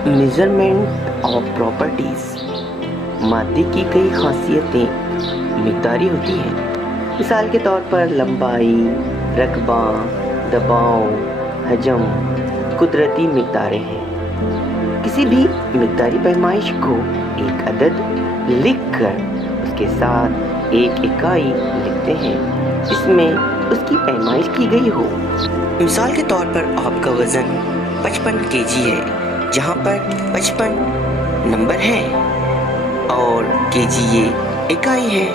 Measurement of properties मादे की कई खासियतें मिकदारी होती हैं। मिसाल के तौर पर लंबाई, रकबा, दबाव, हजम कुदरती मिकदारें हैं। किसी भी मिकदारी पैमाइश को एक अदद लिखकर उसके साथ एक इकाई लिखते हैं जिसमें उसकी पैमाइश की गई हो। मिसाल के तौर पर आपका वज़न 55 केजी है, जहाँ पर 55 नंबर है और केजी ये इकाई है।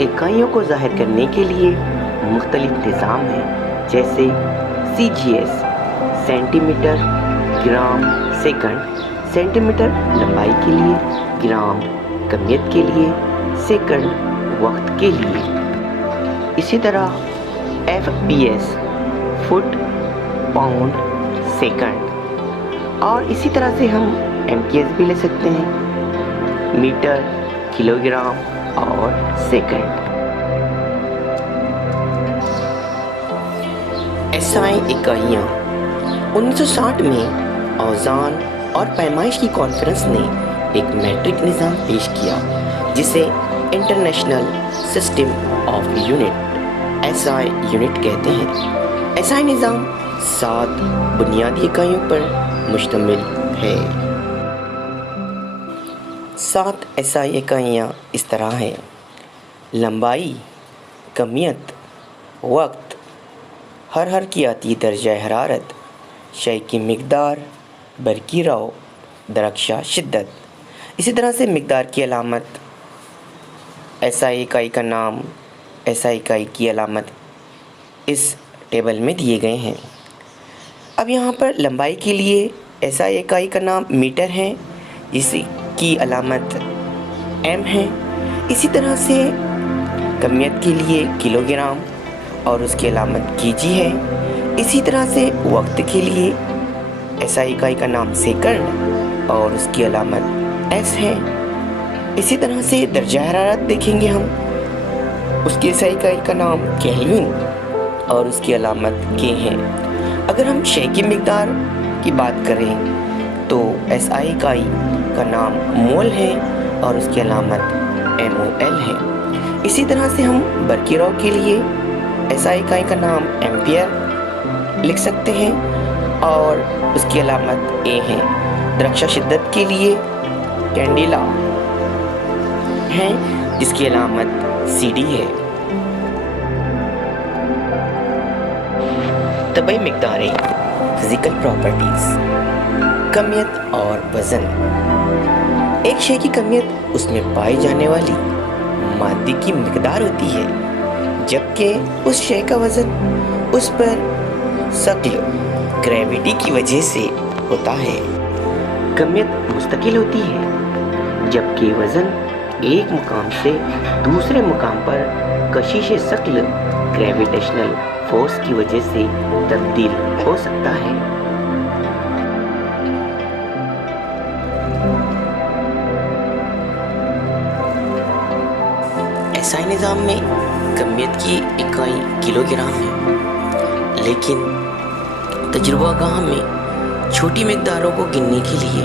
इकाइयों को जाहिर करने के लिए मुख्तलिफ निज़ाम हैं, जैसे CGS सेंटीमीटर, ग्राम, सेकंड। सेंटीमीटर लंबाई के लिए, ग्राम कमियत के लिए, सेकंड वक्त के लिए। इसी तरह FPS फुट, पाउंड, सेकंड। और इसी तरह से हम MPS भी ले सकते हैं, मीटर, किलोग्राम और सेकंड। SI इकाइयाँ 1960 में औज़ान और पैमाइश की कॉन्फ्रेंस ने एक मैट्रिक निज़ाम पेश किया जिसे international system of unit SI unit कहते हैं। SI निज़ाम 7 बुनियादी इकाइयों पर मुश्तमिल है। 7 SI इकाइयाँ इस तरह हैं: लंबाई, कमियत, वक्त, हरकियाती दर्जा हरारत, शय की मिकदार, बरकी राव, दरख्शा शिद्दत। इसी तरह से मिकदार की अलामत, SI इकाई का नाम, SI इकाई की अलामत इस टेबल में दिए गए हैं। अब यहाँ पर लंबाई के लिए SI इकाई का नाम मीटर है, इसकी अलामत M है। इसी तरह से कमियत के लिए किलोग्राम और उसकी अलामत केजी है। इसी तरह से वक्त के लिए SI इकाई का नाम सेकंड और उसकी अलामत S है। इसी तरह से दर्जा हरारत देखेंगे हम, उसकी SI इकाई का नाम केल्विन और उसकी अलामत K है। अगर हम शय की मिकदार की बात करें तो SI इकाई का नाम मोल है और उसकी अलामत MOL है। इसी तरह से हम बरकी राव के लिए SI इकाई का नाम एम्पियर लिख सकते हैं और उसकी अलामत A है। दरख्शा शिद्दत के लिए कैंडिला है जिसकी अलामत CD है। तबई मिकदारें, फिजिकल प्रॉपर्टीज, कमियत और वज़न। एक शय की कमियत उसमें पाई जाने वाली मादे की मिकदार होती है, जबकि उस शय का वज़न उस पर शक्ल ग्रेविटी की वजह से होता है। कमियत मुस्तकिल होती है, जबकि वज़न एक मुकाम से दूसरे मुकाम पर कशिश शक्ल ग्रेविटेशनल फोर्स की वजह से तब्दील हो सकता है। SI निज़ाम में कमियत की इकाई किलोग्राम है, लेकिन तजुर्बागाह में छोटी मिकदारों को गिनने के लिए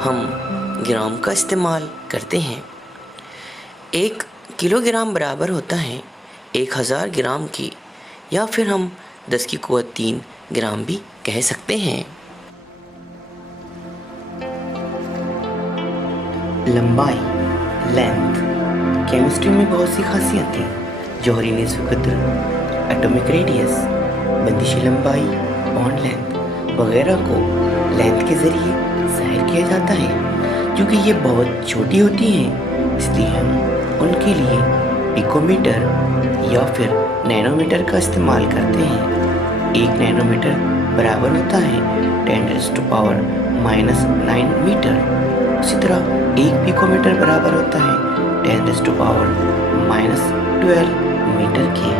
हम ग्राम का इस्तेमाल करते हैं। 1 किलोग्राम बराबर होता है 1000 ग्राम की, या फिर हम 10 की क़ुव्वत 3 ग्राम भी कह सकते हैं। लंबाई, लेंथ। केमिस्ट्री में बहुत सी खासियत हैं। जौहरी निस्फ़ क़द्र, एटॉमिक रेडियस, बंदिशी लंबाई, बॉन्ड लेंथ वगैरह को लेंथ के ज़रिए ज़ाहिर किया जाता है। क्योंकि ये बहुत छोटी होती हैं, इसलिए हम उनके लिए पिकोमीटर या फिर नैनोमीटर का इस्तेमाल करते हैं। 1 नैनोमीटर बराबर होता है 10⁻⁻9 मीटर। इसी तरह 1 पिकोमीटर बराबर होता है 10⁻12 मीटर के।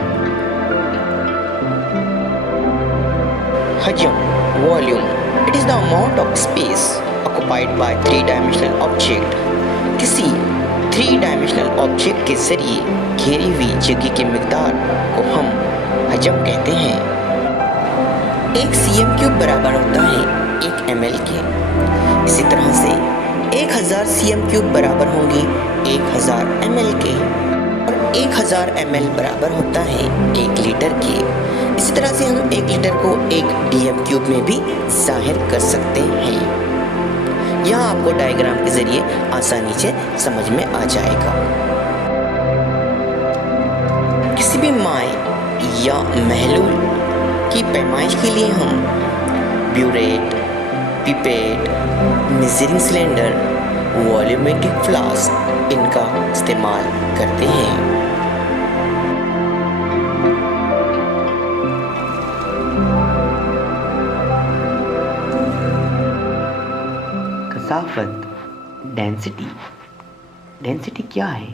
हजम, volume, it is the amount of space occupied by three dimensional object. किसी 3-डायमेंशनल ऑब्जेक्ट के जरिए घेरी हुई जगह की मिकदार को हम हजम कहते हैं। 1 cm³ बराबर होता है 1 ml के। इसी तरह से 1000 cm³ बराबर होंगे 1000 ml के और 1000 ml बराबर होता है 1 लीटर के। इसी तरह से हम 1 लीटर को 1 dm³ में भी जाहिर कर सकते हैं। यहाँ आपको डायग्राम के जरिए आसानी से समझ में आ जाएगा। किसी भी माय या महलूल की पैमाइश के लिए हम burette, pipette, measuring cylinder, volumetric flask इनका इस्तेमाल करते हैं। कसाफत, डेंसिटी। डेंसिटी क्या है?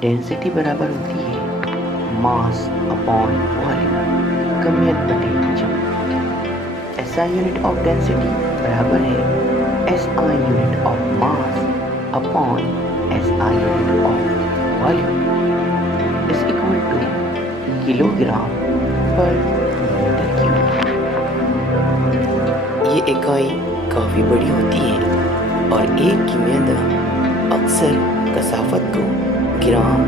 डेंसिटी बराबर होती है मास अपॉन वॉल्यूम, कमियत बटे जम। SI यूनिट ऑफ डेंसिटी बराबर है SI unit of mass upon SI unit of volume is equal to kilogram per metre cube. ये इकाई काफ़ी बड़ी होती है और एक कीमियादान अक्सर कसाफत को ग्राम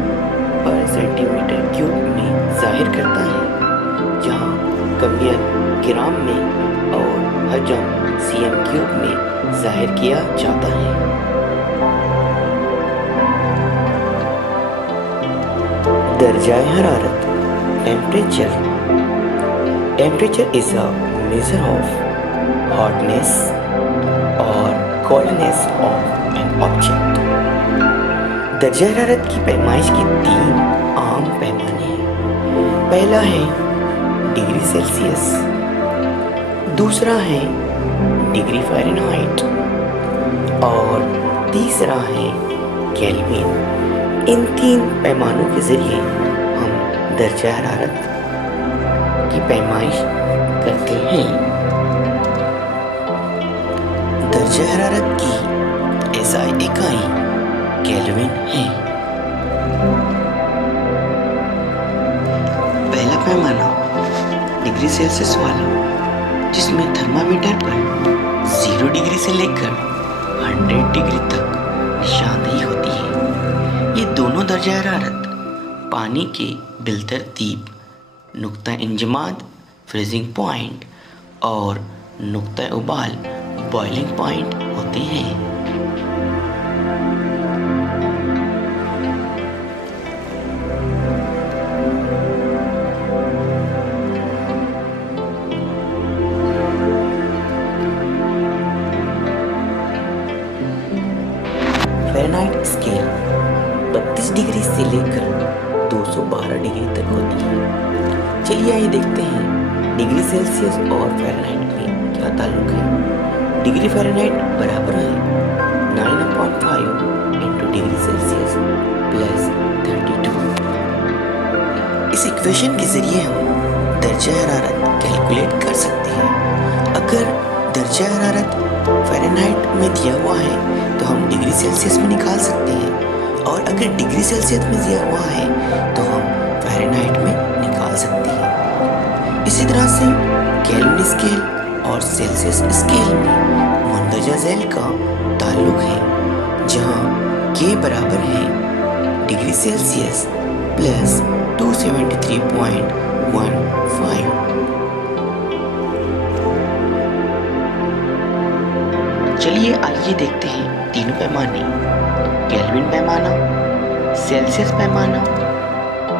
पर सेंटीमीटर क्यूब में जाहिर करता है, जहाँ कमियत ग्राम में और हजम cm³ में जाहिर किया जाता है। दर्जाए हरारत, temperature. Temperature is a measure of hotness or coldness of an object. दर्जा हरारत की पैमाइश के 3 आम पैमाने हैं। पहला है डिग्री सेल्सियस, दूसरा है डिग्री फ़ारेनहाइट और तीसरा है केल्विन। इन 3 पैमानों के ज़रिए हम दर्जा हरारत की पैमाइश करते हैं। दर्जा हरारत की SI इकाई केल्विन है। पहला पैमाना डिग्री सेल्सियस वाला, जिसमें थर्मामीटर पर 0 डिग्री से लेकर 100 डिग्री तक निशानदेही होती है। ये दोनों दर्जा हरारत पानी के बिलतरतीब नुक्ता इंजमाद फ्रीजिंग पॉइंट और नुक्ता उबाल बॉइलिंग पॉइंट होते हैं। फ़ारेनहाइट स्केल 32 डिग्री से लेकर 212 डिग्री तक होती है। चलिए आइए देखते हैं डिग्री सेल्सियस और फ़ारेनहाइट में क्या ताल्लुक है। डिग्री फ़ारेनहाइट बराबर है 9/5 इंटू डिग्री सेल्सियस प्लस 32। इस इक्वेशन के ज़रिए हम दर्जा हरारत कैलकुलेट कर सकते हैं। अगर दर्जा हरारत फ़ारेनहाइट में दिया हुआ है तो हम डिग्री सेल्सियस में निकाल सकते हैं, और अगर डिग्री सेल्सियस में दिया हुआ है तो हम फ़ारेनहाइट में निकाल सकते हैं। इसी तरह से केल्विन स्केल और सेल्सियस स्केल में मंदरजा झैल का ताल्लुक है, जहाँ K बराबर है डिग्री सेल्सियस प्लस 273.15। चलिए आइए देखते हैं तीनों पैमाने, केल्विन पैमाना, सेल्सियस पैमाना,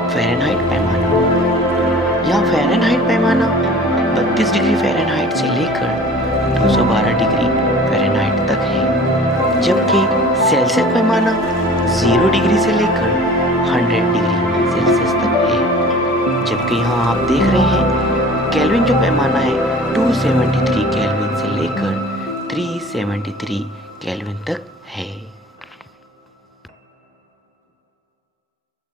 फ़ारेनहाइट पैमाना। यहाँ फ़ारेनहाइट पैमाना 32 डिग्री फ़ारेनहाइट से लेकर 212 डिग्री फ़ारेनहाइट तक है, जबकि सेल्सियस पैमाना 0 डिग्री से लेकर 100 डिग्री सेल्सियस तक है। जबकि यहाँ आप देख रहे हैं केल्विन जो पैमाना है 273 केल्विन से लेकर 373 केल्विन तक है।